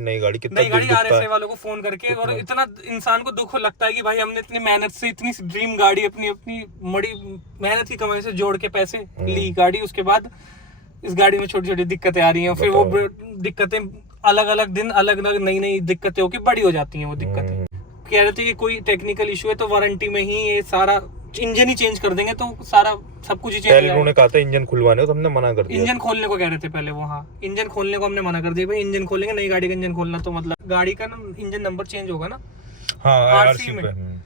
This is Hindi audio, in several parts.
नई गाड़ी RSA वालों को फोन करके, और इतना इंसान को दुख लगता है कि भाई हमने इतनी मेहनत से इतनी ड्रीम गाड़ी अपनी बड़ी मेहनत की कमाई से जोड़ के पैसे ली गाड़ी, उसके बाद इस गाड़ी में छोटी छोटी दिक्कतें आ रही हैं, फिर वो दिक्कतें अलग अलग दिन अलग अलग नई दिक्कतें होकर बड़ी हो जाती हैं। वो दिक्कतें कह रहे थे कि कोई टेक्निकल इशू है तो वारंटी में ही ये सारा इंजन ही चेंज कर देंगे, तो सारा सब कुछ ही चेंज। पहले उन्होंने कहा था इंजन खुलवाने को, तो हमने मना कर दिया। इंजन खोलने को कह रहे थे पहले वो, हाँ इंजन खोलने को हमने मना कर दिया, भाई इंजन खोलेंगे, नई गाड़ी का इंजन खोलना तो मतलब गाड़ी का ना इंजन नंबर चेंज होगा ना, हाँ आरसी में।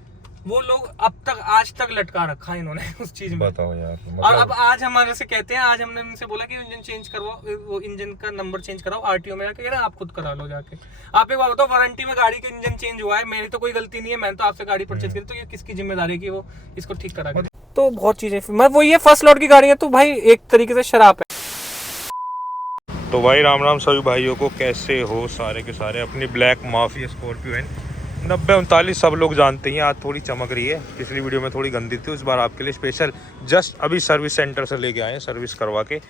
वो लोग अब तक आज तक लटका रखा है इन्होंने उस चीज में। बताओ यार, मतलब... और अब आज हमारे से कहते हैं, आज हमने उनसे बोला कि इंजन चेंज करवाओ, वो इंजन का नंबर चेंज कराओ आरटीओ में जाके, आप खुद करा लो जाके। आप एक बात बताओ, वारंटी में गाड़ी का इंजन चेंज हुआ है, मेरी तो कोई गलती नहीं है, मैंने तो आपसे गाड़ी परचेज करी, तो ये किसकी जिम्मेदारी है कि वो इसको ठीक करा के। तो बहुत चीजें मैं वो ये फर्स्ट लॉट की गाड़ी है, तो भाई एक तरीके से शराब है। तो भाई राम राम सभी भाइयों को, कैसे हो सारे के सारे। अपनी ब्लैक माफिया स्कॉर्पियो है 9039 सब लोग जानते हैं। आज थोड़ी चमक रही है, पिछली वीडियो में थोड़ी गंदी थी, उस बार आपके लिए स्पेशल जस्ट अभी सर्विस सेंटर से लेके आए हैं, सर्विस करवा के।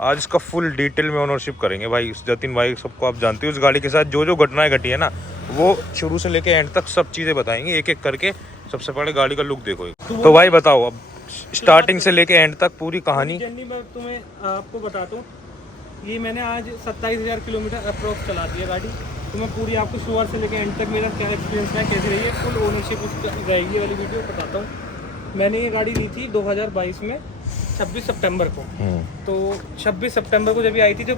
आज इसका फुल डिटेल में ओनरशिप करेंगे भाई। जतिन भाई सबको आप जानते हो, उस गाड़ी के साथ जो घटनाएं घटी है ना, वो शुरू से लेके एंड तक सब चीज़ें बताएंगे एक एक करके। सबसे पहले गाड़ी का लुक देखो। तो भाई बताओ, अब स्टार्टिंग से लेके एंड तक पूरी कहानी। मैं तुम्हें आपको बताता हूँ, ये मैंने आज 27,000 किलोमीटर अप्रोक्स चला दिया गाड़ी, तो मैं पूरी आपको शुरुआत से लेकर एंड तक मेरा क्या एक्सपीरियंस है, कैसी रही है, फुल ओनरशिप उस रहेगी वाली वीडियो बताता हूँ। मैंने ये गाड़ी ली थी 2022 में 26 सितंबर को। तो 26 सितंबर को जब ये आई थी, तो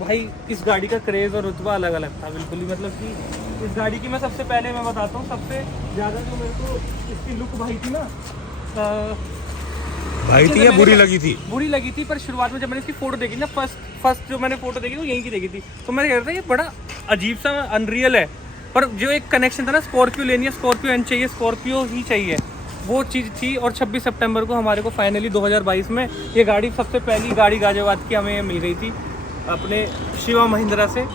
भाई इस गाड़ी का क्रेज़ और रुतबा अलग अलग था बिल्कुल ही। मतलब कि इस गाड़ी की मैं सबसे पहले मैं बताता हूँ, सबसे ज़्यादा जो मेरे को इसकी लुक भाई थी ना, भाई थी या बुरी लगी थी, पर शुरुआत में जब मैंने इसकी फोटो देखी ना, फर्स्ट जो मैंने फोटो देखी वो यहीं की देखी थी, तो मैंने कह रहा था ये बड़ा अजीब सा अनरियल है। पर जो एक कनेक्शन था ना, स्कॉर्पियो लेनी है, स्कॉर्पियो एन चाहिए, स्कॉर्पियो ही चाहिए, वो चीज़ थी। और 26 सितंबर को हमारे को फाइनली 2022 में ये गाड़ी, सबसे पहली गाड़ी गाजियाबाद की हमें मिल गई थी अपने शिवा महिंद्रा से।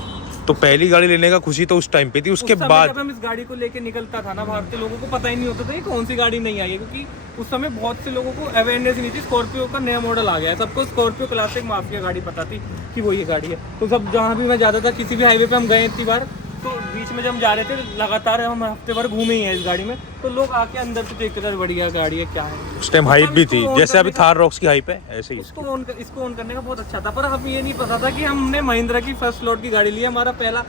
तो पहली गाड़ी लेने का खुशी तो उस टाइम पे थी, उसके बाद जब हम इस गाड़ी को लेके निकलता था ना, भारतीय लोगों को पता ही नहीं होता था ये कौन सी गाड़ी नहीं आई है, क्योंकि उस समय बहुत से लोगों को अवेयरनेस नहीं थी। स्कॉर्पियो का नया मॉडल आ गया है, सबको स्कॉर्पियो क्लासिक माफिया गाड़ी पता थी कि वो ये गाड़ी है। तो सब जहाँ भी मैं जाता था, किसी भी हाईवे पे हम गए इतनी बार, तो बीच में जब हम जा रहे थे लगातार हम हफ्ते भर घूमे ही हैं इस गाड़ी में, तो लोग आके अंदर से देखते थे बढ़िया गाड़ी है क्या है। उस टाइम हाइप भी थी, जैसे अभी थार रॉक्स की हाइप है, ऐसे ही इसको ऑन करने का बहुत अच्छा था। पर हमें ये नहीं पता था कि हमने महिंद्रा की फर्स्ट लॉट की गाड़ी ली है, हमारा पहला।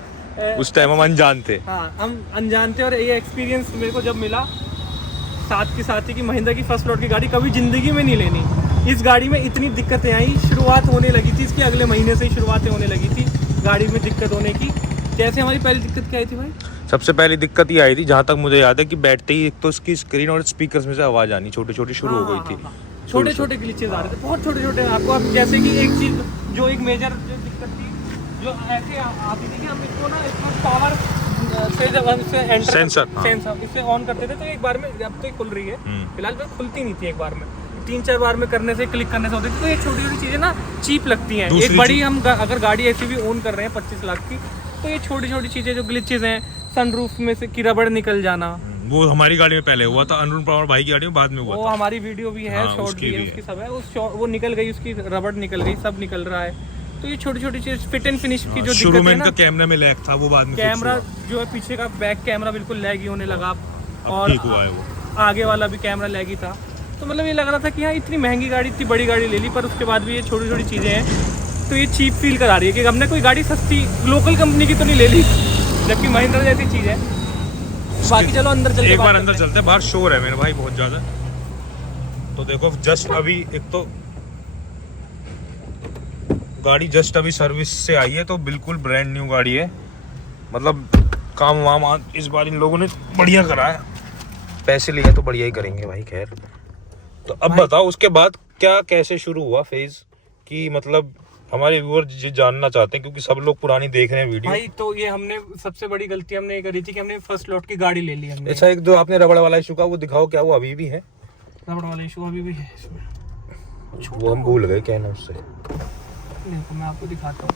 उस टाइम हम अनजान थे। हाँ, हम अनजान थे। और ये एक्सपीरियंस मेरे को जब मिला साथ के साथ ही कि महिंद्रा की फर्स्ट लॉट की गाड़ी कभी जिंदगी में नहीं लेनी। इस गाड़ी में इतनी दिक्कतें आई, शुरुआत होने लगी थी इसकी अगले महीने से ही शुरुआतें होने लगी थी गाड़ी में दिक्कत होने की। जैसे हमारी पहली दिक्कत क्या आई थी भाई? सबसे पहली दिक्कत ये आई थी, जहाँ तक मुझे याद है, कि बैठते ही एक तो उसकी स्क्रीन और स्पीकर्स में से आवाज़ आनी छोटी छोटी शुरू हो गई थी। छोटे छोटे ग्लिचेस आ रहे थे, बहुत छोटे छोटे। आपको अब जैसे कि एक चीज़ जो एक मेजर जो दिक्कत थी, जो ऐसे आती थी कि हम इसको ना इसमें पावर से जब हम इसे एंटर सेंसर इसे ऑन करते थे, तो एक बार में, अब तो खुल रही है फिलहाल, पर खुलती नहीं थी एक बार में, 3-4 बार में करने से, क्लिक करने से होती थी। तो ये छोटी छोटी चीज़ें ना चीप लगती हैं। एक बड़ी हम अगर गाड़ी ऐसी भी ओन कर रहे हैं 25 लाख की, तो ये छोटी छोटी चीज़ें जो ग्लिचेस हैं, सनरूफ में से की रबड़ निकल जाना, वो हमारी गाड़ी में पहले हुआ था, अरुण पवार भाई की गाड़ी में बाद में हुआ वो था। हमारी वीडियो भी है, शॉर्ट भी है, उसकी सब है। वो निकल गई, उसकी रबड़ निकल गई, सब निकल रहा है। तो ये छोटी छोटी चीज, फिट एंड फिनिश की जो शुरू में इनका कैमरा में लैग था, वो बाद में कैमरा जो है पीछे का बैक कैमरा बिल्कुल लैगी होने लगा, और ठीक हुआ है वो। आगे वाला भी कैमरा लैगी था। तो मतलब ये लग रहा था कि हाँ इतनी महंगी गाड़ी, इतनी बड़ी गाड़ी ले ली, पर उसके बाद भी ये छोटी छोटी चीज़ें हैं, तो ये चीप फील करा रही है कि हमने कोई गाड़ी सस्ती लोकल कंपनी की तो नहीं ले ली, जबकि महिंद्रा जैसी चीज़ है। बाकी चलो अंदर चलते, एक बार अंदर चलते हैं, बाहर शोर है मेरे भाई बहुत ज़्यादा। तो देखो, जस्ट अभी एक तो गाड़ी जस्ट अभी सर्विस से आई है, तो बिल्कुल ब्रांड न्यू गाड़ी है। मतलब काम वाम इस बार इन लोगों ने बढ़िया करा है, पैसे लिए तो बढ़िया ही करेंगे भाई। खैर, तो अब बताओ उसके बाद क्या कैसे शुरू हुआ फेज, कि मतलब हमारे व्यूअर जानना चाहते हैं, क्योंकि सब लोग पुरानी देख रहे हैं वीडियो भाई। तो ये हमने सबसे बड़ी गलती हमने ये करी थी कि हमने फर्स्ट लॉट की गाड़ी ले ली हमने। अच्छा, एक दो आपने रबड़ वाला इशू का वो दिखाओ, क्या वो अभी भी है? रबड़ वाला इशू अभी भी है इसमें, वो हम भूल गए कहना उससे। देखो मैं आपको दिखाता हूँ,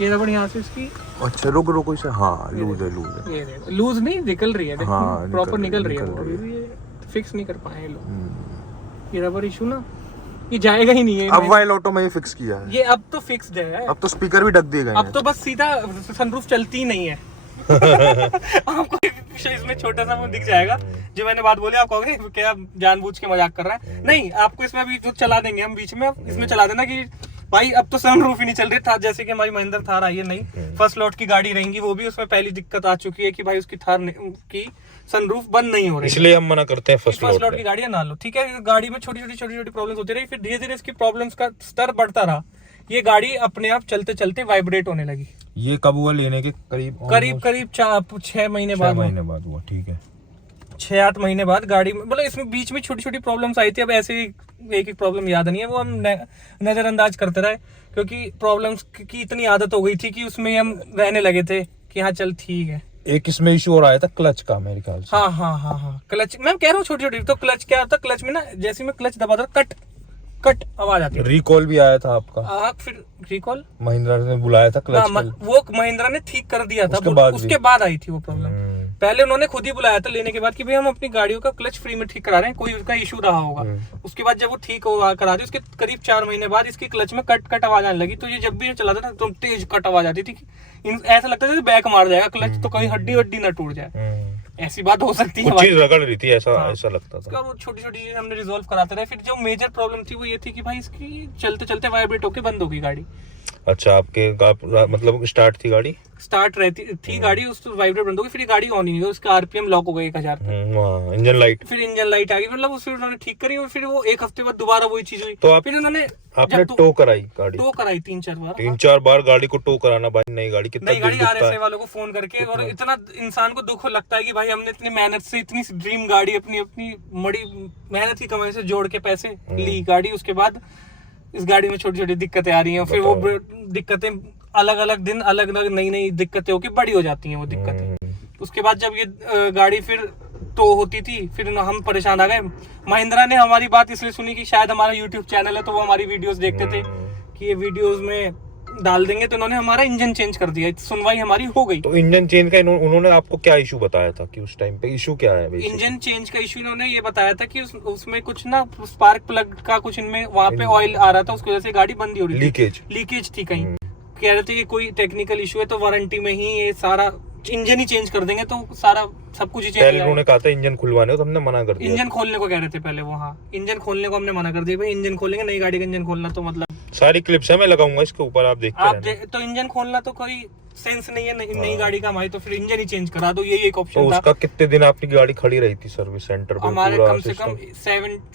ये रबड़ यहाँ से इसकी, अच्छा रुको इसे, हाँ लूज है। ये लूज नहीं, निकल रही है, हाँ, प्रॉपर निकल रही है, अभी भी ये फिक्स नहीं कर पाए लोग। ये रबर इशू ना, ये जाएगा ही नहीं है। अब वाइल ऑटो में ही फिक्स किया है ये, अब तो फिक्स्ड है, अब तो स्पीकर भी ढक दिए गए हैं। अब तो बस सीधा सनरूफ चलती ही नहीं है, आपको इसमें छोटा सा वो दिख जाएगा, जो मैंने बात बोली, आप कहोगे क्या जानबूझ के मजाक कर रहा है। नहीं, आपको इसमें अभी जो चला देंगे हम बीच में, इसमें चला देना कि भाई अब तो सनरूफ ही नहीं चल रही था, जैसे कि हमारी महिंद्रा थार आई है नहीं, फर्स्ट लॉट की गाड़ी रहेंगी, वो भी उसमें पहली दिक्कत आ चुकी है कि भाई उसकी थार की सनरूफ बंद नहीं हो रही, इसलिए हम मना करते हैं फर्स्ट लॉट की गाड़ियां ना लो। ठीक है, गाड़ी में छोटी छोटी प्रॉब्लम्स होती रही, फिर धीरे धीरे इसकी प्रॉब्लम्स का स्तर बढ़ता रहा, ये गाड़ी अपने आप चलते चलते वाइब्रेट होने लगी। ये कब हुआ लेने के करीब 6 महीने बाद हुआ। ठीक है, 6-8 महीने बाद गाड़ी में, मतलब इसमें बीच में छोटी छोटी प्रॉब्लम्स आई थी। अब ऐसे एक प्रॉब्लम याद नहीं है, वो हम नजरअंदाज करते रहे, क्योंकि प्रॉब्लम्स की इतनी आदत हो गई थी कि उसमें हम रहने लगे थे कि हाँ चल ठीक है। एक इसमें इशू और आया था क्लच का मेरे ख्याल से। हाँ, क्लच मैं कह रहा हूँ छोटी छोटी। तो क्लच क्या होता है, क्लच में ना जैसे मैं क्लच दबाता कट कट आवाज आती है। रिकॉल भी आया था आपका? फिर रिकॉल महिंद्रा ने बुलाया था क्लच वो महिंद्रा ने ठीक कर दिया था, उसके बाद आई थी वो प्रॉब्लम। पहले उन्होंने खुद ही बुलाया था लेने के बाद कि भाई हम अपनी गाड़ियों का क्लच फ्री में ठीक करा रहे हैं, कोई उसका इशू रहा होगा। उसके बाद जब वो ठीक करा दी, उसके करीब 4 महीने बाद इसकी क्लच में कट कट आवाज आने लगी। तो ये जब भी चलाता था तो तेज कट आवाज आती थी, ऐसा लगता था बैक मार जाएगा क्लच, तो कहीं हड्डी वड्डी ना टूट जाए, ऐसी बात हो सकती है। चीज रगड़ रही थी, ऐसा लगता था। वो छोटी छोटी चीजें हमने रिजॉल्व कराते रहे। फिर जो मेजर प्रॉब्लम थी वो ये थी कि भाई इसकी चलते चलते वाइब्रेट होके बंद हो गई गाड़ी। अच्छा, आपके मतलब स्टार्ट थी गाड़ी, स्टार्ट रहती थी गाड़ी, उस वाइब्रेट बंद हो गई, फिर ये गाड़ी ऑन ही नहीं हुई, उसका आरपीएम लॉक हो गया 1000 पे। इंजन लाइट, फिर इंजन लाइट आ गई, मतलब फिर उन्होंने ठीक करी, और फिर वो 1 हफ्ते बाद दोबारा वही चीज हुई। तो फिर उन्होंने आपने टो कराई गाड़ी? टो कराई 3-4 बार। 3-4 बार गाड़ी को टो कराना भाई, नई गाड़ी कितना नई गाड़ी आरएसए वालों को फोन करके, और इतना इंसान को दुख लगता है कि भाई हमने इतनी मेहनत से इतनी ड्रीम गाड़ी अपनी बड़ी मेहनत की कमाई से जोड़ के पैसे ली गाड़ी, उसके बाद इस गाड़ी में छोटी छोटी दिक्कतें आ रही हैं। फिर वो दिक्कतें अलग अलग दिन अलग अलग नई दिक्कतें होकर बड़ी हो जाती हैं वो दिक्कतें। उसके बाद जब ये गाड़ी फिर टो होती थी, फिर हम परेशान आ गए। महिंद्रा ने हमारी बात इसलिए सुनी कि शायद हमारा यूट्यूब चैनल है, तो वो हमारी वीडियोस देखते थे कि ये वीडियोस में डाल देंगे, तो उन्होंने हमारा इंजन चेंज कर दिया। सुनवाई हमारी हो गई। तो इंजन चेंज का उन्होंने आपको क्या इशू बताया था कि उस टाइम पे इशू क्या है? इंजन चेंज का इशू इन्होंने ये बताया था कि उसमें कुछ ना स्पार्क प्लग का कुछ इनमें वहाँ पे ऑयल आ रहा था, उसकी वजह से गाड़ी बंद ही हो रही थी, लीकेज थी कहीं। कह रहे थे कि कोई टेक्निकल इशू है, तो वारंटी में ही ये सारा इंजन ही चेंज कर देंगे, तो सारा सब कुछ ही चेंज। पहले उन्होंने कहा था इंजन खुलवाने, तो हमने मना कर दिया। इंजन खोलने को कह रहे थे पहले वो, हाँ इंजन खोलने को हमने मना कर दिया, भाई इंजन खोलेंगे, नई गाड़ी का इंजन खोलना तो मतलब सारी क्लिप्स है मैं लगाऊंगा इसके ऊपर, आप देखते तो इंजन खोलना तो कोई सेंस नहीं है नई गाड़ी का हमारी, तो फिर इंजन ही चेंज करा दो, यही एक ऑप्शन था। उसका कितने दिन आपकी गाड़ी खड़ी रही थी सर्विस सेंटर पे? हमारे कम से कम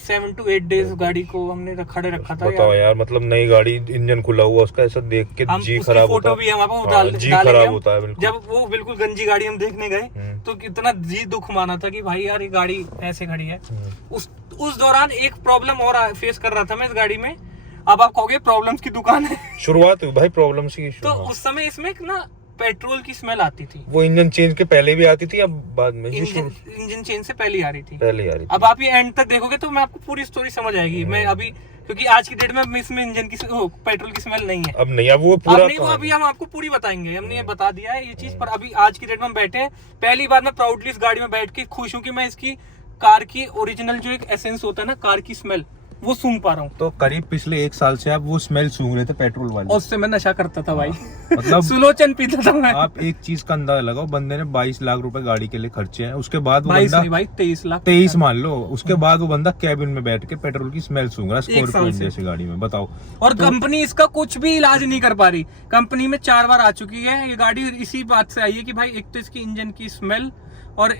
7 to 8 डेज गाड़ी को हमने खड़े रखा था। बताओ यार, मतलब नई गाड़ी इंजन खुला हुआ, उसका ऐसा देख के जी खराब होता है। फोटो भी हमारे जी खराब होता है बिल्कुल। जब वो बिल्कुल गंजी गाड़ी हम देखने गए तो कितना जी दुख माना था कि भाई यार ये गाड़ी ऐसे खड़ी है। उस दौरान एक प्रॉब्लम और फेस कर रहा था मैं इस गाड़ी में। अब आप कहोगे प्रॉब्लम्स की दुकान है, शुरुआत हुई भाई प्रॉब्लम से। तो उस समय इसमें ना पेट्रोल की स्मेल आती थी। वो इंजन चेंज के पहले भी आती थी या बाद में? इंजन चेंज से पहले आ रही थी। अब आप ये एंड तक देखोगे तो मैं आपको पूरी स्टोरी समझ आएगी। मैं अभी, क्योंकि आज की डेट में इसमें इंजन की पेट्रोल की स्मेल नहीं है। अब नहीं, अब वो पूरा नहीं, वो अभी हम आपको पूरी बताएंगे। हमने ये बता दिया है ये चीज, पर अभी आज की डेट में हम बैठे हैं। पहली बार मैं प्राउडली इस गाड़ी में बैठ के खुश हूँ कि मैं इसकी कार की ओरिजिनल जो एक एसेंस होता है ना कार की स्मेल, वो सूंघ पा रहा हूँ। तो करीब पिछले 1 साल से आप वो स्मेल सूंघ रहे थे पेट्रोल वाली। और उससे मैं नशा करता था भाई, मतलब सुलोचन पीता था मैं। आप एक चीज का अंदाजा लगाओ, बंदे ने 22 लाख रुपए गाड़ी के लिए खर्चे हैं, उसके बाद वो 23 लाख 23 मान लो, उसके बाद वो बंदा कैबिन में बैठ के पेट्रोल की स्मेल सूंघ रहा है स्कॉर्पियो जैसी गाड़ी में। बताओ। और कंपनी इसका कुछ भी इलाज नहीं कर पा रही। कंपनी में 4 बार आ चुकी है ये गाड़ी, इसी बात से आई है कि भाई एक तो इसकी इंजन की स्मेल और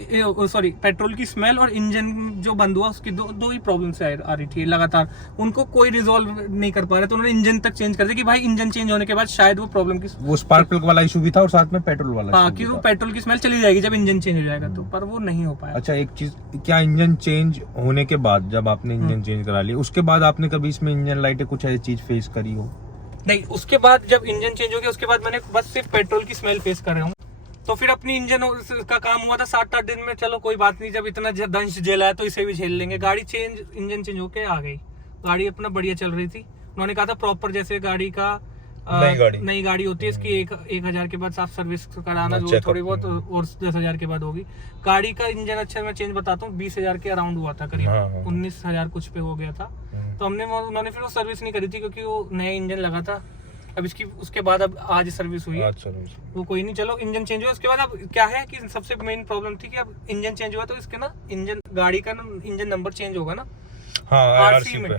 पेट्रोल की स्मेल और इंजन जो बंद हुआ उसकी दो ही प्रॉब्लम से आ रही थी लगातार। उनको कोई रिजॉल्व नहीं कर पा रहे, तो उन्होंने इंजन तक चेंज कर दिया कि भाई इंजन चेंज होने के बाद शायद वो प्रॉब्लम की वो स्पार्क प्लग वाला इशू भी था और साथ में पेट्रोल वाला। हाँ, कि वो पेट्रोल की स्मेल चली जाएगी जब इंजन चेंज हो जाएगा, तो पर वो नहीं हो पाया। अच्छा, एक चीज, क्या इंजन चेंज होने के बाद जब आपने इंजन चेंज करा लिया, उसके बाद आपने कभी इसमें इंजन लाइटें कुछ ऐसी चीज फेस करी हो? नहीं, उसके बाद जब इंजन चेंज हो गया उसके बाद मैंने बस सिर्फ पेट्रोल की स्मेल फेस कर रहा हूँ। तो फिर अपनी इंजन का काम हुआ था 7-8 दिन में, चलो कोई बात नहीं, जब इतना दंश झेला है तो इसे भी झेल लेंगे। गाड़ी इंजन चेंज होके आ गई, गाड़ी अपना बढ़िया चल रही थी। उन्होंने कहा था प्रॉपर जैसे गाड़ी का नई गाड़ी होती है इसकी 1,000 के बाद साफ सर्विस कराना, जो थोड़ी बहुत, और 10,000 के बाद होगी। गाड़ी का इंजन अच्छा मैं चेंज बताता हूँ 20,000 के अराउंड हुआ था, करीब 19,000 कुछ पे हो गया था। तो उन्होंने फिर वो सर्विस नहीं करी थी क्योंकि वो नया इंजन लगा था अब इसकी उसके बाद अब आज सर्विस हुई है, आज सर्विस। वो कोई नहीं, चलो इंजन चेंज हुआ। उसके बाद अब क्या है कि सबसे मेन प्रॉब्लम थी कि अब इंजन चेंज हुआ तो इसके ना इंजन गाड़ी का ना इंजन नंबर चेंज होगा ना हाँ आरसी में,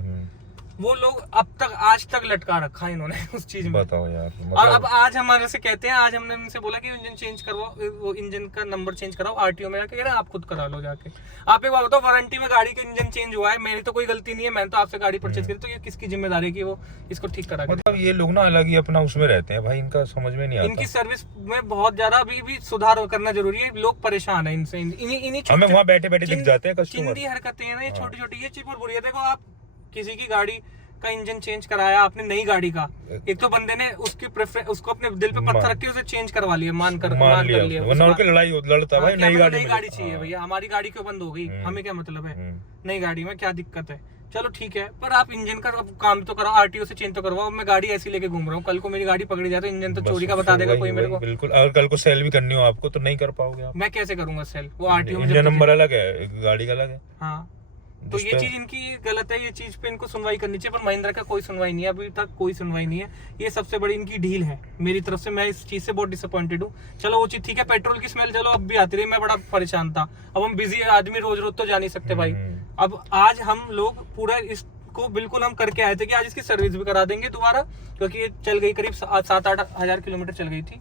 वो लोग अब तक आज तक लटका रखा है इन्होंने उस चीज में। बताओ यार और अब आज हमारे से कहते हैं, आज हमने उनसे बोला कि इंजन चेंज करवाओ, वो इंजन का नंबर चेंज कराओ आरटीओ में जाके, आप खुद करा लो जाके। आप एक बात बताओ, वारंटी में गाड़ी का इंजन चेंज हुआ है, मेरी तो कोई गलती नहीं है, मैंने तो आपसे गाड़ी परचेज करी, तो ये किसकी जिम्मेदारी है कि वो इसको ठीक करा के? मतलब ये लोग ना अलग ही अपना उसमें रहते हैं भाई, इनका समझ में नहीं आता। इनकी सर्विस में बहुत ज्यादा अभी भी सुधार करना जरूरी है, लोग परेशान है इनसे। इन्हीं हमें वहाँ बैठे बैठे दिख जाते हैं कस्टमर। चिंदी हरकतें हैं ना ये, छोटी छोटी, ये चीज बहुत बुरी है। देखो आप किसी की गाड़ी का इंजन चेंज कराया आपने, नई गाड़ी का, एक तो बंदे ने उसकी प्रेफरेंस, उसको अपने दिल पे पत्थर रख के उसे चेंज करवा लिया, मान कर लिया, वरना उनकी लड़ाई लड़ता भाई नई गाड़ी चाहिए भैया, हमारी गाड़ी क्यों बंद हो गई, हमें क्या मतलब है, नई गाड़ी में क्या दिक्कत है? चलो ठीक है, पर आप इंजन का काम तो कराओ, आरटीओ से चेंज तो करवाओ। मैं गाड़ी ऐसी लेके घूम रहा हूँ, कल को मेरी गाड़ी पकड़ी जाए तो इंजन तो चोरी का बता देगा कोई मेरे को। बिल्कुल, अगर कल को सेल भी करनी हो आपको तो नहीं कर पाओगे आप। मैं कैसे करूंगा सेल? वो आरटीओ में इंजन नंबर अलग है, गाड़ी का अलग है। हाँ, तो ये चीज इनकी गलत है, ये चीज पे इनको सुनवाई करनी चाहिए, पर महिंद्रा का कोई सुनवाई नहीं है, अभी तक कोई सुनवाई नहीं है। ये सबसे बड़ी इनकी ढील है मेरी तरफ से, मैं इस चीज से बहुत डिसअपॉइंटेड हूँ। चलो वो चीज ठीक है, पेट्रोल की स्मेल चलो अब भी आती रही, मैं बड़ा परेशान था। अब हम बिजी आदमी रोज रोज तो जा नहीं सकते भाई। अब आज हम लोग पूरा इसको बिल्कुल हम करके आए थे कि आज इसकी सर्विस भी करा देंगे दोबारा, क्योंकि ये चल गई करीब 7-8 हजार किलोमीटर चल गई थी।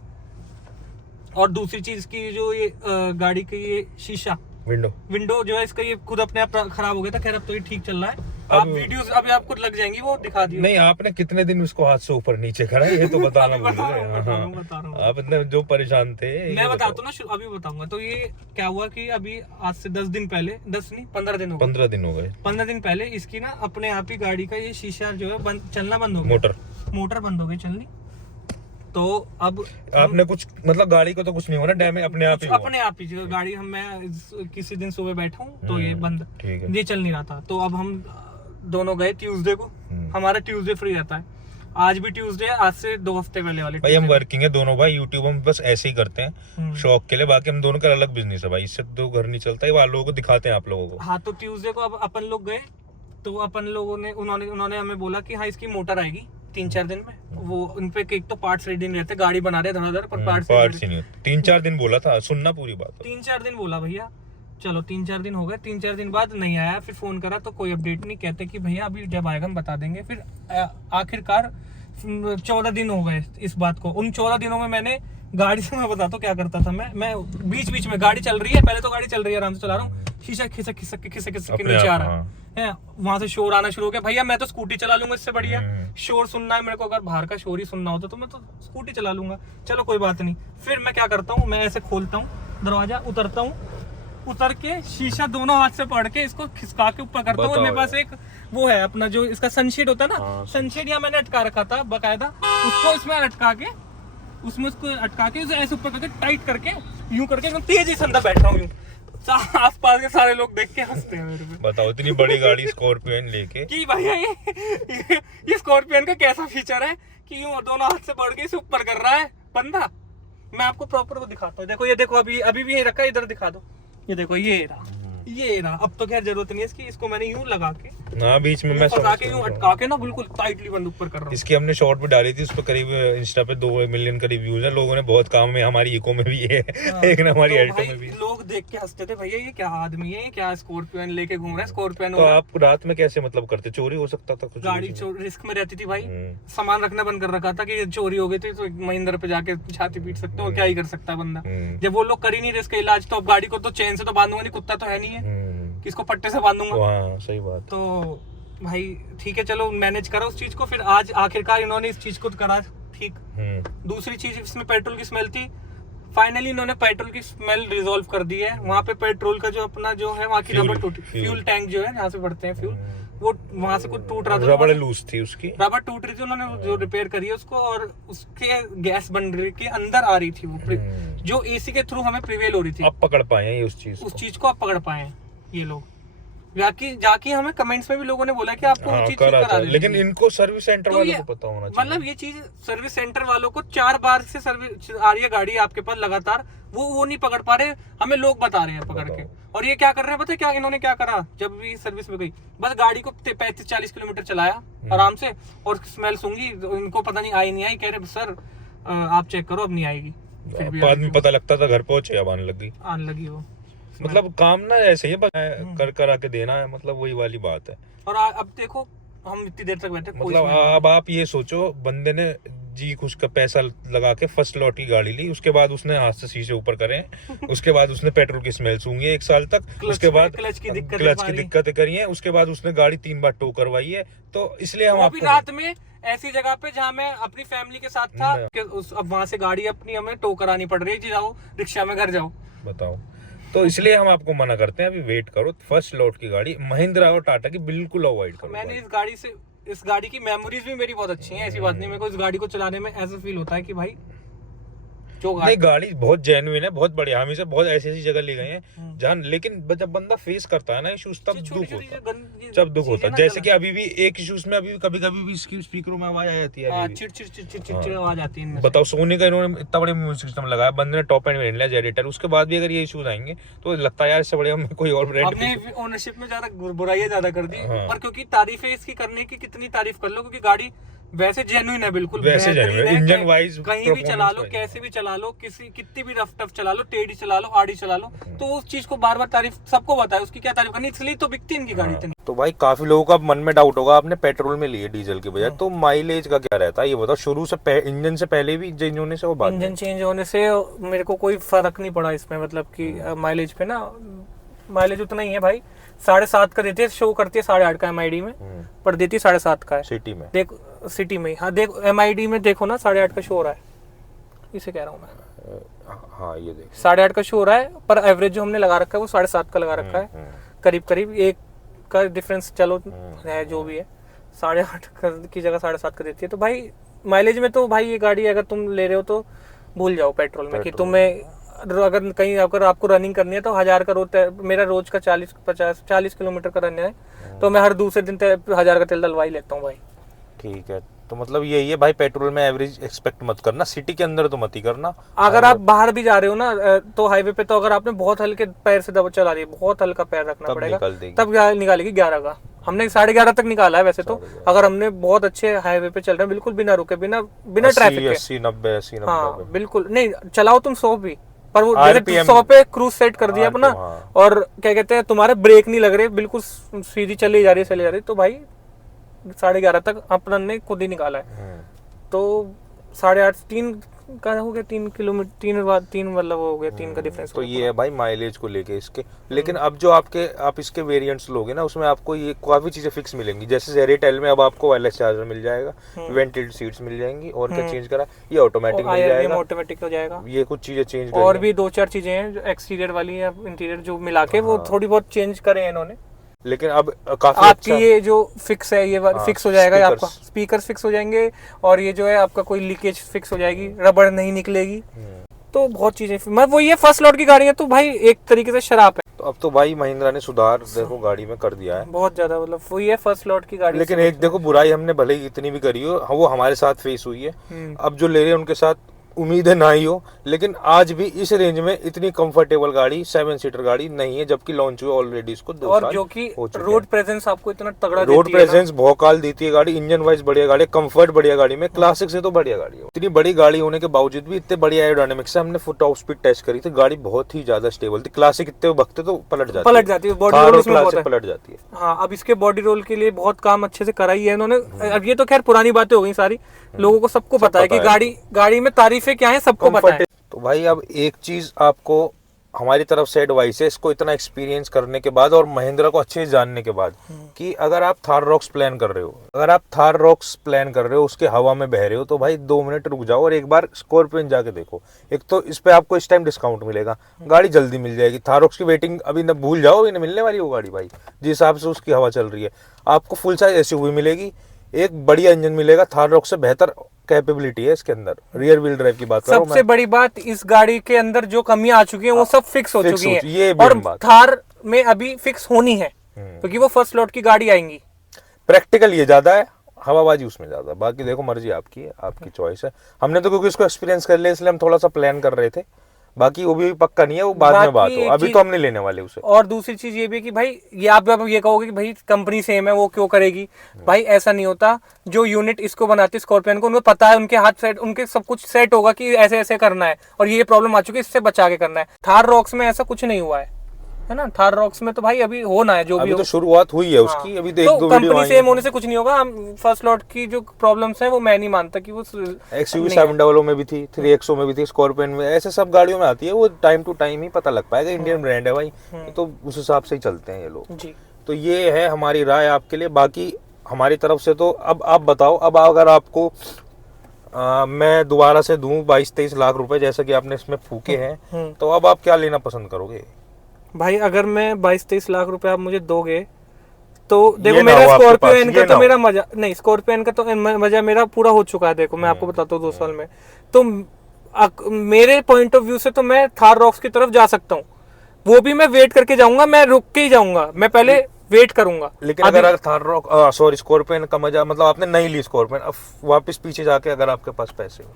और दूसरी चीज की जो ये गाड़ी का ये शीशा विंडो जो है इसका, ये खुद अपने आप खराब हो गया था। खैर अब तो ये ठीक चल रहा है। आप वीडियोस अभी आपको लग जाएंगी, वो दिखा दिए। नहीं, आपने कितने दिन उसको हाथ से ऊपर नीचे करा ये तो बताना भूल गए। आप इतने जो परेशान थे, मैं बताता हूँ ना, अभी बताऊंगा। तो ये क्या हुआ कि अभी आज से 10 दिन पहले, 10 नहीं 15 दिन हो गए, 15 दिन पहले इसकी ना अपने आप ही गाड़ी का ये शीशा जो है चलना बंद हो गया, मोटर बंद हो गई चलनी। तो अब आपने कुछ मतलब गाड़ी को तो कुछ नहीं हो रहा, डैमेज अपने आप ही गाड़ी मैं किसी दिन सुबह बैठा हूँ तो ये बंद, ये चल नहीं रहा था। तो अब हम दोनों गए ट्यूसडे को, हमारा ट्यूसडे फ्री रहता है, आज भी ट्यूसडे है, आज से 2 हफ्ते पहले वाले भाई। हम वर्किंग है दोनों भाई, यूट्यूब हम बस ऐसे ही करते हैं शौक के लिए, बाकी हम दोनों का अलग बिजनेस है भाई, इससे तो घर नहीं चलता है। वो लोगों को दिखाते हैं आप लोगों को। हाँ, तो ट्यूसडे को अब अपन लोग गए, तो अपन लोगों ने उन्होंने हमें बोला कि हाँ इसकी मोटर आएगी 3-4 दिन में। वो उनपे एक तो पार्ट्स रेडी नहीं रहते, गाड़ी बना रहे धड़ाधड़, पर पार्ट्स ही नहीं होते। 3-4 दिन बोला था, सुनना पूरी बात। 3-4 दिन बोला भैया, चलो 3-4 दिन हो गए। 3-4 दिन बाद नहीं आया, फिर फोन करा तो कोई अपडेट नहीं, कहते कि भैया अभी जब आएगा हम बता देंगे। फिर आखिरकार 14 दिन हो गए इस बात को। उन 14 दिनों में मैंने गाड़ी से, मैं बताता हूँ क्या करता था मैं बीच बीच में गाड़ी चल रही है, पहले तो गाड़ी चल रही है, आराम से चला रहा हूँ, शीशा खिसक के नीचे आ रहा है, वहां से शोर आना शुरू हो गया। भैया मैं तो स्कूटी चला लूंगा, इससे बढ़िया शोर सुनना है मेरे को, अगर बाहर का शोर ही सुनना होता तो मैं तो स्कूटी चला लूंगा, चलो कोई बात नहीं। फिर मैं क्या करता हूँ, मैं ऐसे खोलता हूँ दरवाजा, उतरता हूँ, उतर के शीशा दोनों हाथ से पकड़ के इसको खिसका के ऊपर करता हूँ। मेरे पास एक वो है अपना जो इसका सनशेड होता है ना, सनशेड यहाँ मैंने अटका रखा था बकायदा, उसको इसमें अटका के, उसमें उसको अटका के ऐसे ऊपर करके टाइट करके यूं करके एकदम तेजी से अंदर बैठ रहा हूँ। आसपास के सारे लोग देख के हंसते हैं मेरे पे। बताओ इतनी बड़ी गाड़ी स्कॉर्पियन लेके कि भैया ये स्कॉर्पियन का कैसा फीचर है कि यूं दोनों हाथ से पकड़ के इसे ऊपर कर रहा है बंदा। मैं आपको प्रॉपर वो दिखाता हूँ, देखो ये देखो, अभी भी ये रखा है, इधर दिखा दो, ये देखो ये रहा। अब तो खैर जरूरत नहीं है इसकी, इसको मैंने यूं लगा के बीच में मैं यूं अटका के ना बिल्कुल टाइटली बंद ऊपर कर रहा हूं। इसकी हमने शॉर्ट भी डाली थी, उस पर करीब इंस्टा पे 2 मिलियन करीब व्यूज है। लोगों ने बहुत काम में, हमारी इको में भी है, एक ना हमारी अल्टो में भी। लोग देख के हंसते थे, भैया ये क्या आदमी है, क्या स्कॉर्पियन लेके घूम रहा है स्कॉर्पियन। तो आप रात में कैसे मतलब करते, चोरी हो सकता था कुछ? गाड़ी रिस्क में रहती थी भाई, सामान रखना बंद कर रखा था कि चोरी हो गई थी तो महिंद्रा पे जाके छाती पीट सकते हो, क्या ही कर सकता है बंदा। जब वो लोग कर ही नहीं रहे इसका इलाज, तो अब गाड़ी को तो चेन से तो बांधूंगा नहीं, कुत्ता तो है नहीं है इसको पट्टे से बांधूंगा। हाँ, सही बात। तो भाई ठीक है, चलो मैनेज करो उस चीज को। फिर आज आखिरकार इन्होंने इस चीज को करा ठीक। दूसरी चीज, इसमें पेट्रोल की स्मेल थी, फाइनली इन्होंने पेट्रोल की स्मेल रिजॉल्व कर दी है। वहाँ पे पेट्रोल का जो अपना जो है वहाँ की रबर टूटी, फ्यूल टैंक जो है जहाँ से भरते हैं फ्यूल, वो वहाँ से कुछ टूट रहा था, रबर लूज थी, उसकी रबर टूट रही थी, उन्होंने जो रिपेयर करी है उसको, और उसके गैस बंडल के अंदर आ रही थी वो, जो एसी के थ्रू हमें प्रिवेल हो रही थी। अब पकड़ पाए हैं उस चीज को अब पकड़ पाए हैं ये लोग। जाके हमें कमेंट्स में भी लोगों ने बोला कि आपको वो चीज करा देनी लेकिन चाहिए। इनको सर्विस सेंटर तो वालों ये को पता होना चाहिए। मतलब ये चीज सर्विस सेंटर वालों को 4 बार से सर्विस आ रही है गाड़ी आपके पास लगातार, वो नहीं पकड़ पा रहे, हमें लोग बता रहे हैं पकड़ के। और ये क्या कर रहे हैं पता है क्या इन्होंने क्या करा, जब भी सर्विस में गई बस गाड़ी को 35-40 किलोमीटर चलाया आराम से, और स्मेल सूंघी, इनको पता नहीं आई नहीं आई, कह रहे सर आप चेक करो अब नहीं आएगी। फिर भी बाद में पता लगता था घर पहुंचे, अब आने लगी वो। मतलब काम ना ऐसे ही कर करा के देना है, मतलब वही वाली बात है। और अब देखो हम इतनी देर तक बैठे, मतलब अब आप ये सोचो, बंदे ने जी कुछ का पैसा लगा के फर्स्ट लॉट की गाड़ी ली, उसके बाद उसने हाथ से शीशे ऊपर करे, उसके बाद उसने पेट्रोल की स्मेल सूंघी 1 साल तक, उसके बाद क्लच की दिक्कतें करी हैं, उसके बाद उसने गाड़ी 3 बार टो करवाई है। तो इसलिए हम आपको रात में ऐसी जगह पे जहाँ मैं अपनी फैमिली के साथ था कि अब वहाँ से गाड़ी अपनी हमें टो करानी पड़ रही है, जाओ रिक्शा में घर जाओ, बताओ। तो इसलिए हम आपको मना करते हैं, अभी वेट करो, फर्स्ट लॉट की गाड़ी महिंद्रा और टाटा की बिल्कुल अवॉइड करो। मैंने इस गाड़ी की मेमोरीज भी मेरी बहुत अच्छी हैं, ऐसी बात नहीं, मेरे को इस गाड़ी को चलाने में ऐसा फील होता है कि भाई जो गाड़ी बहुत जेन्युइन है, बहुत बढ़िया। हम इसे बहुत ऐसी जगह ले गए हैं जहाँ, लेकिन जब बंदा फेस करता है ना इश्यूज, तब दुख होता है। जैसे कि अभी भी एक इश्यूज में अभी कभी भी इसकी स्पीकरों में आवाज आ जाती है, चिड़चिड़ आवाज आती है। बताओ, सोनी का इन्होंने इतना बड़ा म्यूजिक सिस्टम लगाया, बंदे ने टॉप एंड वेरिएंट लिया जेडेटर, उसके बाद भी अगर ये इश्यूज आएंगे तो लगता है यार इससे बढ़िया हमें कोई और ब्रांड। हमने ओनरशिप में ज्यादा बुराइयां ज्यादा कर दी, पर क्योंकि तारीफें इसकी करने की कितनी तारीफ कर लो, क्योंकि गाड़ी वैसे जेन्युइन है, बिल्कुल वैसे जेन्युइन है, इंजन वाइज कहीं भी चला लो, कैसे भी चला लो, कितनी भी रफ टफ चला लो, टेढ़ी चला लो, आड़ी चला लो, तो उस चीज को बार बार तारीफ सबको बताए, उसकी क्या तारीफ करनी, इसलिए तो बिकती इनकी गाड़ी इतनी। तो भाई काफी लोगों का मन में डाउट होगा, आपने पेट्रोल में लिए डीजल के बजाय, तो माइलेज का क्या रहता है ये बताओ। शुरू से इंजन से पहले भी चेंज होने से, वो बाद इंजन चेंज होने से मेरे को कोई फर्क नहीं पड़ा इसमें, मतलब कि माइलेज पे ना, माइलेज उतना ही है भाई, 7.5 का देती है, शो करती है 8.5 का MID में, पर देती है 7.5 का है सिटी में। देख सिटी में, हाँ देख MID में देखो ना 8.5 का शो हो रहा है, इसे कह रहा हूँ मैं। हाँ ये देख 8.5 का शो हो रहा है, पर एवरेज जो हमने लगा रखा है वो 7.5 का लगा रखा है, करीब 1 का डिफरेंस चलो है जो भी है, 8.5 की जगह 7.5 का देती है। तो भाई माइलेज में तो भाई ये गाड़ी अगर तुम ले रहे हो तो भूल जाओ पेट्रोल में, कि तुम्हें अगर कहीं अगर आपको रनिंग करनी है तो 1000 का रोज, मेरा रोज का 40 किलोमीटर का रन है, तो मैं हर दूसरे दिन 1000 का तेल डलवा ही लेता हूँ भाई। ठीक है, तो मतलब यही है भाई, पेट्रोल में एवरेज एक्सपेक्ट मत करना, सिटी के अंदर तो मत ही करना। अगर आप बाहर भी जा रहे हो ना तो हाईवे पे, तो अगर आपने बहुत हल्के पैर से दबा चला रही है, बहुत हल्का पैर रखना पड़ेगा, तब निकालेगी 11 का। हमने 11.5 तक निकाला है वैसे तो, अगर हमने बहुत अच्छे हाईवे पे चल रहे हैं, बिल्कुल बिना रुके, बिना ट्रैफिक के 80-90 हाँ बिल्कुल नहीं चलाओ तुम 100 भी, पर वो 100 पे क्रूज सेट कर दिया अपना, और क्या कहते हैं तुम्हारे ब्रेक नहीं लग रहे, बिल्कुल सीधी चली जा रही है, तो भाई 11.5 तक अपन ने खुद ही निकाला है। तो 8.5 3 का हो गया, 3 किलोमीटर 3 मतलब हो गया, 3 का डिफरेंस। तो ये है भाई माइलेज को लेके इसके। लेकिन अब जो आप इसके वेरिएंट्स लोगे ना, उसमें आपको ये काफी चीजें फिक्स मिलेंगी। जैसे जेरेटेल में अब आपको वायरलेस चार्जर मिल जाएगा, वेंटेड सीट्स मिल जाएंगी, और क्या चेंज करा, ये ऑटोमेटिक मिल जाएगा, ऑटोमेटिक हो जाएगा, ये कुछ चीजें चेंज, और भी 2-4 चीजें हैं जो एक्सटीरियर वाली या इंटीरियर जो मिला के वो थोड़ी बहुत चेंज करे हैं इन्होंने। लेकिन अब काफी आपकी ये जो फिक्स है ये फिक्स हो जाएगा, आपका स्पीकर फिक्स हो जाएंगे, और ये जो है आपका कोई लीकेज फिक्स हो जाएगी, रबड़ नहीं निकलेगी, तो बहुत चीजें। मैं वो ये फर्स्ट लॉट की गाड़ी है तो भाई एक तरीके से शराब है। तो अब तो भाई महिंद्रा ने सुधार देखो गाड़ी में कर दिया है बहुत ज्यादा, मतलब वो ये फर्स्ट लॉट की गाड़ी। लेकिन एक देखो, बुराई हमने भले ही इतनी भी करी हो, वो हमारे साथ फेस हुई है, अब जो ले रहे हैं उनके साथ उम्मीद है ना ही हो, लेकिन आज भी इस रेंज में इतनी कंफर्टेबल गाड़ी 7 सीटर गाड़ी नहीं है, जबकि लॉन्च हुए ऑलरेडी इसको 2 साल, और जो कि रोड प्रेजेंस आपको इतना तगड़ा देती है, रोड प्रेजेंस भौकाल देती है गाड़ी, इंजन वाइज बढ़िया गाड़ी, कंफर्ट बढ़िया गाड़ी में, क्लासिक से तो बढ़िया गाड़ी है। इतनी बड़ी गाड़ी होने के बावजूद भी इतने बढ़िया एरोडायनामिक्स से हमने फुट ऑफ स्पीड टेस्ट करी थी, गाड़ी बहुत ही ज्यादा स्टेबल थी। क्लासिक इतने भगते तो पलट जाती है, बॉडी रोल उसमें पलट जाती है। हाँ, अब इसके बॉडी रोल के लिए बहुत काम अच्छे से कराई है इन्होंने। अब ये तो खैर पुरानी बातें हो गई सारी, लोगों को सबको पता है कि गाड़ी में तारीफें क्या है, सबको पता है। तो भाई अब एक चीज आपको हमारी तरफ से एडवाइस है, इसको इतना एक्सपीरियंस करने के बाद और महिंद्रा को अच्छे से जानने के बाद, कि अगर आप थार रॉक्स प्लान कर रहे हो, उसके हवा में बह रहे हो, तो भाई 2 मिनट रुक जाओ और एक बार स्कॉर्पियन जाके देखो। एक तो इस पे आपको इस टाइम डिस्काउंट मिलेगा, गाड़ी जल्दी मिल जाएगी। थार रॉक्स की वेटिंग अभी न भूल जाओ, अभी न मिलने वाली वो गाड़ी भाई, जिस हिसाब से उसकी हवा चल रही है। आपको फुल साइज एसयूवी मिलेगी, एक बढ़िया इंजन मिलेगा, थार रॉक्स से बेहतर कैपेबिलिटी है इसके अंदर, रियर व्हील ड्राइव की बात करूं। सबसे बड़ी बात, इस गाड़ी के अंदर जो कमियां आ चुकी हैं वो सब फिक्स हो चुकी हैं, ये और थार में अभी फिक्स होनी है। क्योंकि वो फर्स्ट लॉट की गाड़ी आएंगी। प्रैक्टिकल ये ज्यादा है, हवाबाजी उसमें ज्यादा। बाकी देखो मर्जी आपकी है, आपकी चॉइस है। हमने तो क्योंकि इसको एक्सपीरियंस कर लिया इसलिए हम थोड़ा सा प्लान कर रहे थे, बाकी वो भी पक्का नहीं है, वो बाद में बात हो, अभी तो हम नहीं लेने वाले उसे। और दूसरी चीज ये भी कि भाई ये आप ये कहोगे कि भाई कंपनी सेम है वो क्यों करेगी, भाई ऐसा नहीं होता। जो यूनिट इसको बनाती है स्कॉर्पियन को, उनको पता है, उनके हाथ सेट, उनके सब कुछ सेट होगा कि ऐसे ऐसे करना है और ये प्रॉब्लम आ चुकी है, इससे बचा के करना है। थार रॉक्स में ऐसा कुछ नहीं हुआ है ना। थार रॉक्स में तो भाई अभी होना है जो अभी भी तो शुरुआत हुई है उसकी। हाँ। अभी तो एक दो वीडियो कंपनी सेम होने से कुछ नहीं होगा। हम फर्स्ट लॉट की जो प्रॉब्लम्स है वो मैं नहीं मानता कि वो XUV 700 में भी थी, 3XO में भी थी, स्कॉर्पियन में, ऐसे सब गाड़ियों में आती है। वो टाइम टू टाइम ही पता लग पाएगा, इंडियन ब्रांड है भाई, तो उस हिसाब से ही चलते हैं ये लोग जी। तो ये है हमारी राय आपके लिए। बाकी हमारी तरफ से तो अब आप बताओ, अब अगर आपको मैं दोबारा से दूं 22-23 लाख रुपए जैसा कि आपने इसमें फूके हैं, तो अब आप क्या लेना पसंद करोगे? भाई अगर मैं 22-23 लाख रुपए आप मुझे दोगे तो देखो मेरा स्कॉर्पियो एन का तो मेरा मजा नहीं, स्कॉर्पियो एन का तो मजा मेरा पूरा हो चुका है। देखो मैं आपको बताता हूँ 2 साल में, तो मेरे पॉइंट ऑफ व्यू से तो मैं थार रॉक्स की तरफ जा सकता हूँ। वो भी मैं वेट करके जाऊंगा, मैं रुक के ही जाऊंगा, मैं पहले वेट करूंगा। लेकिन अगर थार रॉक सॉरी स्कॉर्पियन का मजा, मतलब आपने नहीं ली स्कॉर्पियन, अब वापस पीछे जाके अगर आपके पास पैसे हो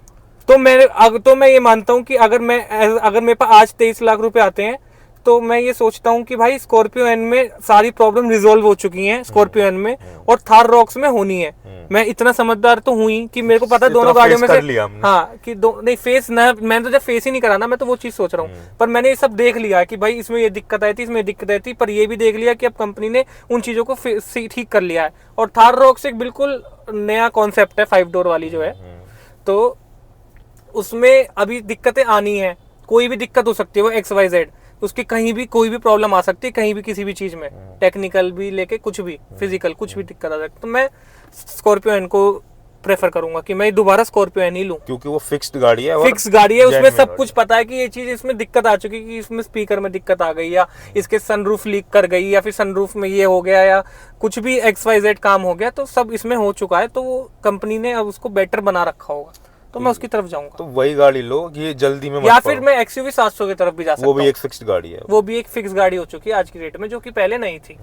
तो मैं ये मानता हूँ कि अगर मेरे पास आज 23 लाख रुपए आते हैं तो मैं ये सोचता हूँ कि भाई स्कॉर्पियो एन में सारी प्रॉब्लम रिजॉल्व हो चुकी हैं स्कॉर्पियो एन में, और थार रॉक्स में होनी है। मैं इतना समझदार तो हुई कि मेरे को पता है दोनों गाड़ियों में से हाँ कि नहीं फेस ना, मैंने तो जब फेस ही नहीं कराना, मैं तो वो चीज सोच रहा हूँ। पर मैंने ये सब देख लिया कि भाई इसमें ये दिक्कत आई थी, इसमें दिक्कत आई थी, पर ये भी देख लिया कि अब कंपनी ने उन चीजों को ठीक कर लिया है। और थार रॉक्स एक बिल्कुल नया कॉन्सेप्ट है 5 डोर वाली जो है, तो उसमें अभी दिक्कतें आनी है। कोई भी दिक्कत हो सकती है, वो XYZ, उसकी कहीं भी कोई भी प्रॉब्लम आ सकती है, कहीं भी किसी भी चीज में, टेक्निकल भी लेके कुछ भी, फिजिकल कुछ भी दिक्कत आ सकती है। तो मैं स्कॉर्पियो एन को प्रेफर करूंगा कि मैं दोबारा स्कॉर्पियो एन ही लूं, क्योंकि वो फिक्स्ड गाड़ी है, फिक्स गाड़ी है, उसमें सब कुछ पता है कि ये चीज इसमें दिक्कत आ चुकी है, कि इसमें स्पीकर में दिक्कत आ गई, या इसके सनरूफ लीक कर गई, या फिर सनरूफ में ये हो गया, या कुछ भी XYZ काम हो गया, तो सब इसमें हो चुका है। तो वो कंपनी ने अब उसको बेटर बना रखा होगा, तो मैं उसकी तरफ जाऊंगा। तो वही गाड़ी लो, ये जल्दी में मत या फिर मैं XUV 700 की तरफ भी जा सकता हूँ। वो भी एक फिक्स्ड गाड़ी है, वो भी एक फिक्स गाड़ी हो चुकी है आज की डेट में, जो कि पहले नहीं थी।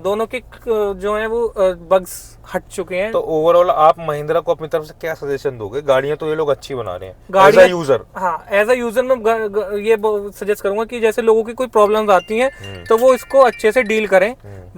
दोनों के जो है वो बग्स हट चुके हैं। तो ओवरऑल आप महिंद्रा को अपनी तरफ से क्या सजेशन दोगे? गाड़ियां तो ये लोग अच्छी बना रहे हैं, एज अ यूजर। हाँ, एज अ यूजर मैं ये सजेस्ट करूंगा कि जैसे लोगों की कोई प्रॉब्लम्स आती हैं तो वो इसको अच्छे से डील करें,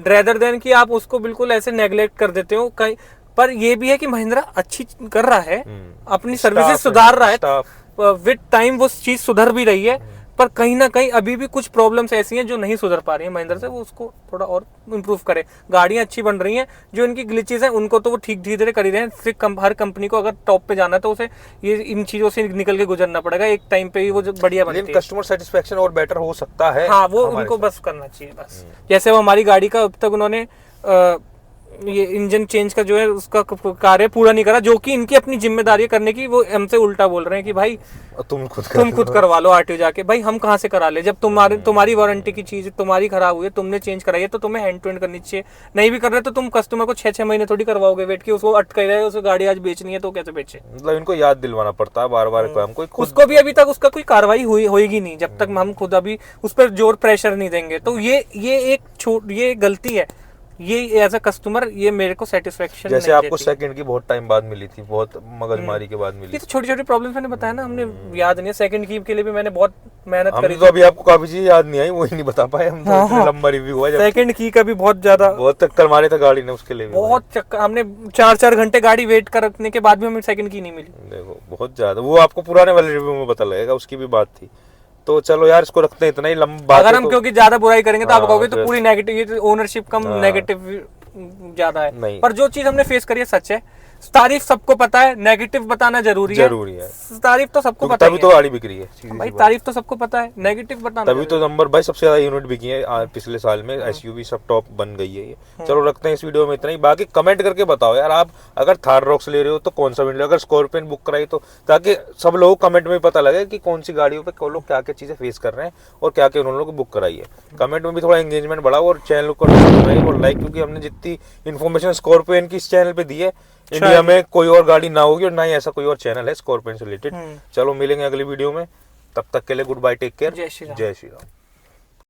रेदर देन कि आप उसको बिल्कुल ऐसे नेग्लेक्ट कर देते हो कहीं। पर ये भी है कि महिंद्रा अच्छी कर रहा है, अपनी सर्विसेज सुधार रहा है, विद टाइम वो चीज सुधर भी रही है। पर कहीं ना कहीं अभी भी कुछ प्रॉब्लम्स ऐसी हैं जो नहीं सुधर पा रही है महिंद्रा से, वो उसको थोड़ा और इम्प्रूव करे। गाड़ियां अच्छी बन रही हैं, जो इनकी ग्लिचेस हैं उनको तो वो ठीक धीरे धीरे कर ही रहे हैं। फिर हर कंपनी को अगर टॉप पे जाना है तो उसे ये इन चीजों से निकल के गुजरना पड़ेगा, एक टाइम पे ही वो बढ़िया बनती है। कस्टमर सेटिस्फेक्शन और बेटर हो सकता है, हाँ वो उनको बस करना चाहिए बस। जैसे वो हमारी गाड़ी का अब तक उन्होंने ये इंजन चेंज का जो है उसका कार्य पूरा नहीं करा, जो कि इनकी अपनी जिम्मेदारी करने की, वो हमसे उल्टा बोल रहे हैं कि भाई तुम खुद करवा लो RTO जाके। भाई हम कहाँ से करा ले, जब तुम्हारी वारंटी की चीज तुम्हारी खराब हुई है, तुमने चेंज कराई है, तो तुम्हें हैंड टू हैंड करनी चाहिए। नहीं भी कर रहे तो तुम कस्टमर को 6-6 महीने थोड़ी करवाओगे वेट की, उसको अटक रहे, उसको गाड़ी आज बेचनी है तो कैसे बेचे। मतलब इनको याद दिलवाना पड़ता है बार बार, उसको भी अभी तक उसका कोई कार्रवाई होगी नहीं जब तक हम खुद अभी उस पर जोर प्रेशर नहीं देंगे। तो ये गलती है, ये एज अ कस्टमर ये मेरे को सेटिस्फेक्शन जैसे आपको सेकंड की बहुत टाइम बाद मिली थी, बहुत मगजमारी के बाद मिली। ये तो छोटी छोटी प्रॉब्लम्स मैंने बताया ना, हमने याद नहीं है। सेकंड की के लिए भी मैंने बहुत मेहनत करी। तो अभी आपको काफी चीजें याद नहीं आई, वही नहीं बता पाए हम, तो लंबा रिव्यू हुआ। सेकंड की का भी बहुत चक्कर मारे थे गाड़ी ने, उसके लिए बहुत चक्कर, हमने 4-4 घंटे गाड़ी वेट करने के बाद भी हमें सेकंड की नहीं मिली। देखो बहुत ज्यादा, वो आपको पुराने वाले रिव्यू में पता लगेगा, उसकी भी बात थी। तो चलो यार इसको रखते हैं इतना ही लंबा। अगर हम क्योंकि ज्यादा बुराई करेंगे तो आप कहोगे तो पूरी नेगेटिव, ओनरशिप कम, नेगेटिव ज्यादा है। पर जो चीज हमने फेस करी है सच है। तारीफ सबको पता है, नेगेटिव बताना जरूरी है। तारीफ तो सबको पता है, तभी तो गाड़ी बिक रही है भाई। तारीफ तो सबको पता है, नेगेटिव बताना तभी तो नंबर भाई सबसे ज्यादा यूनिट बिकी है पिछले साल में। SUV सब टॉप बन गई है ये। चलो रखते हैं इस वीडियो में इतना ही। बाकी कमेंट करके बताओ यार, आप अगर थार रॉक्स ले रहे हो तो कौन सा विंडो, अगर स्कॉर्पियन बुक कराई तो, ताकि सब लोग कमेंट में पता लगे कि कौन सी गाड़ियों पे कौन लोग क्या क्या चीजें फेस कर रहे हैं और क्या क्या उन्होंने बुक कराई है। कमेंट में भी थोड़ा एंगेजमेंट बढ़ाओ और चैनल को सब्सक्राइब और लाइक, क्योंकि हमने जितनी इन्फॉर्मेशन स्कॉर्पियन की इस चैनल पे दी है, इंडिया में कोई और गाड़ी ना होगी और ना ही ऐसा कोई और चैनल है स्कॉर्पियन से रिलेटेड। चलो मिलेंगे अगली वीडियो में, तब तक के लिए गुड बाय, टेक केयर, जय श्री राम। जय श्री राम।